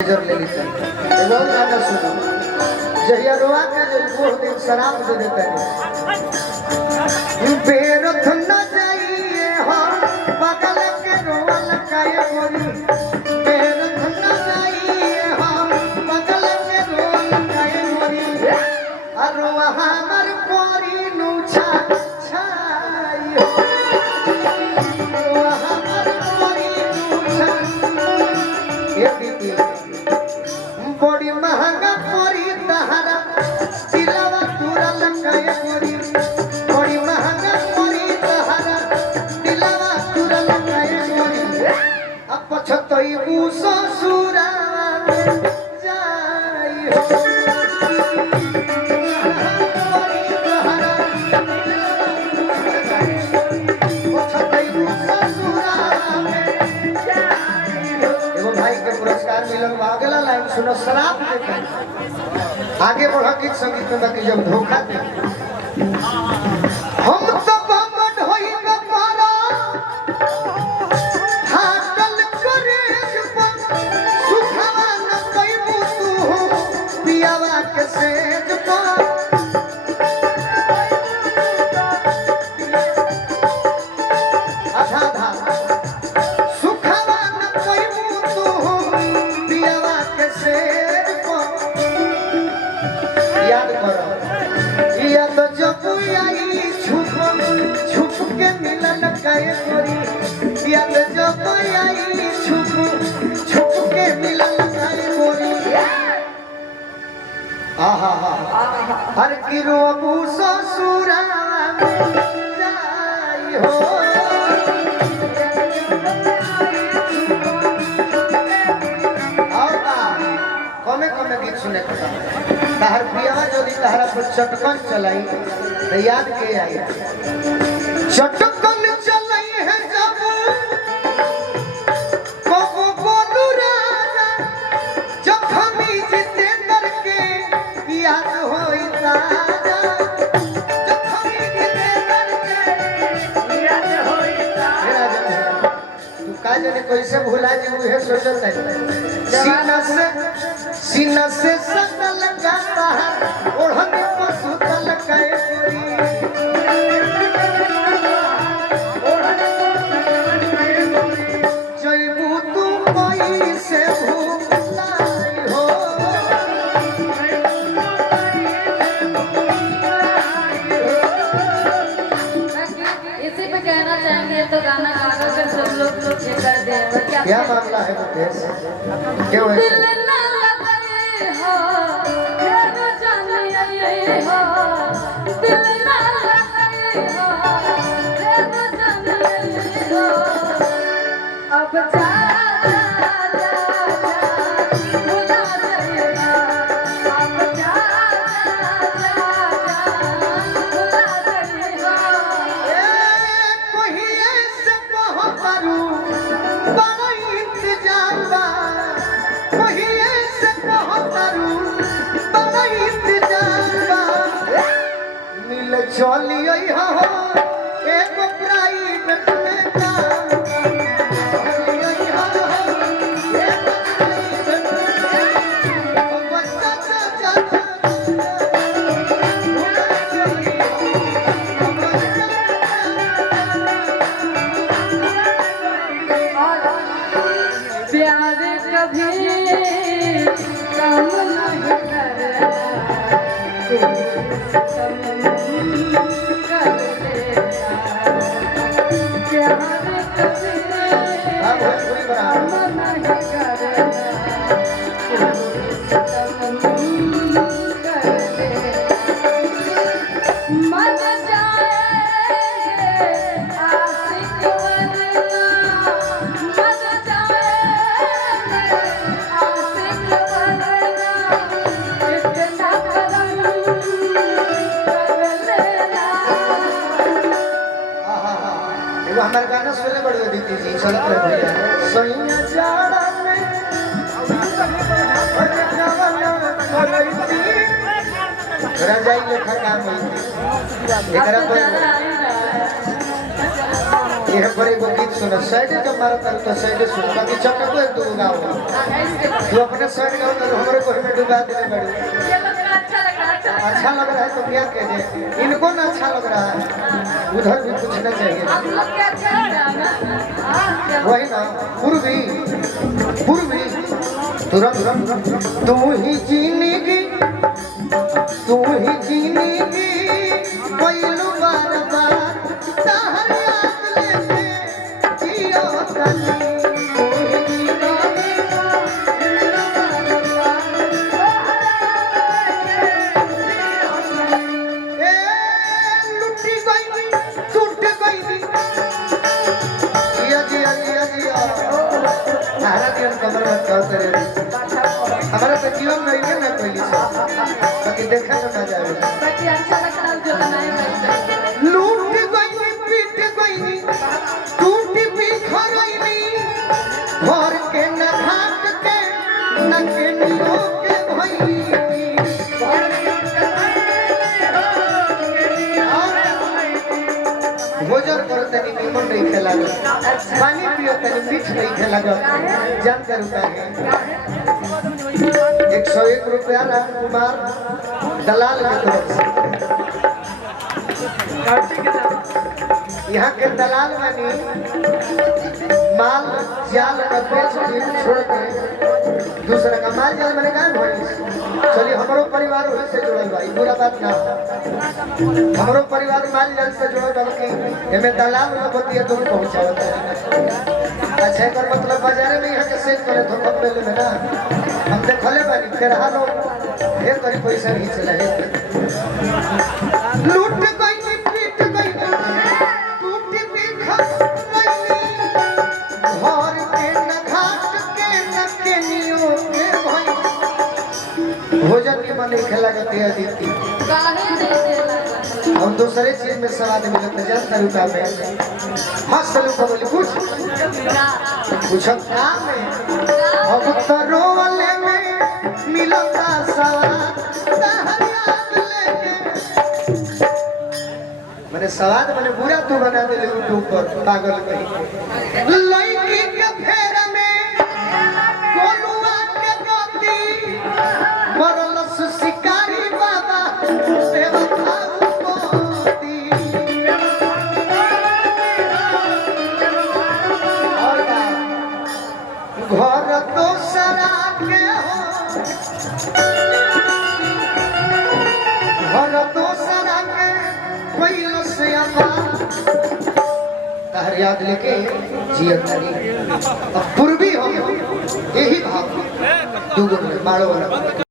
नजर ले लेते हैं एवं गाना सुनो जहिया रोआ के जो वो दिन शराब दे देते हैं बेरथ न जाइए हम बगल के रोआ लगाए गोरी बेरथ न जाइए हम बगल के रोआ लगाए गोरी अरुआ हमर कोरी नुछा छाई हो अरुआ हमर कोरी नुछा ये दीदी बड़ी महंगा पड़ी तहरा दिलवा पूरा लगाए गोरी बड़ी महंगा पड़ी तहरा दिलवा पूरा लगाए गोरी अब पछतई बूसो सुरा जाई हो अगला लाइन सुनो शराब देते आगे बढ़ा गीत संगीत में बाकी जब धोखा दे हम तो बमन होई न पारा हाटल करे सुखवा न पैबू तू पियावा के सेज पर आधा आधा सुखवा न पैबू तू याद करो याद जब आई छुप छुप के मिलन गए गोरी याद जब आई छुप छुप के मिलन गए गोरी आहा हा हर किरो अबू ससुरा में जाई हो कमे कमे गीत सुने को तहर पियावा जोदी तहरा पर चटकन चलाई तो याद के आई चटकन चलाई है जब को बोलू राजा जब हमी जिते करके याद होई ताजा जब हमी जिते करके याद होई ताजा तू का जाने कैसे भुला जी उहे सोचत है सीना से सटल गाता है ओढ़ने पर सुतल गए गोरी जइबू तू कोई से भूलाई हो इसी पे कहना चाहेंगे तो गाना गाकर फिर सब लोग ये कर दे क्या मामला है मुकेश क्यों है अब जा चली हो एक प्राइवेट में काम प्यार कभी कम नहीं करना हमारे गाना सुनने बड़ी दीदी जी चलत रहे भैया सैया जाड़ा में रजाई लेखा काम होई एकरा पर यह पर एगो गीत सुनो साइड जब मारा तर तो साइड सुन बाकी चक्कर को एक दो गाओ तू अपने साइड गाओ तो हमारे को में डुबा दे बड़ी अच्छा लग रहा है तो क्या कह दे इनको ना अच्छा लग रहा है उधर भी पूछना चाहिए वही ना पूर्वी पूर्वी तुरंत तू ही जीनेगी पहलू बार बार तहर याद लेके जियो तनी ए लुटी गई टूट गई जिया जिया जिया जिया तारा के कमर में क्या करे हमारा तो जीवन में है ना कोई बाकी देखा तो ना जाए लूट गई पीट गई टूट बिखरई घर के न घाट के न के नियो के भई भोजन करो तनी निमन नहीं खेला पानी पियो तनी मीठ नहीं खेला जान कर उठा है 101 रुपया राजकुमार दलाल की तरफ से यहाँ के दलाल बनी माल जाल का बेच छोड़ के दूसरा का माल जाल मैंने कहा चलिए हमारो परिवार वही से जुड़ल बा पूरा बात ना हमारो परिवार माल जाल से जुड़ल बा कि एमे दलाल ना बतिया दूर पहुंचावत है अच्छा एक मतलब बाजारे में यहाँ के सेल करे धोखा पहले में ना हम देखले बानी फिर हालो ढेर करी पैसा नहीं चला है लूट गई पीट गई टूट बिखर गई घर के न घाट के न के नियो के भई भोजन के मन खेला करते हैं दीदी हम दूसरे चीज में स्वाद मिलते जान तरीका में मस्त लोग बोली पूछ काम है अब तो रोले में मिलता सवाद तहर याद लेके मैंने सवाद मैंने बुरा तू बना दे यूट्यूब पर पागल कहीं लड़की के फेर में कोलुआ के गोती मरलस शिकारी बाबा बेवफा मोती और घर तो सरा के हो घर तो सरा के पहिलो से तहर याद लेके जियत तनी अब पूर्वी हो यही भाव दूगो मारो वाला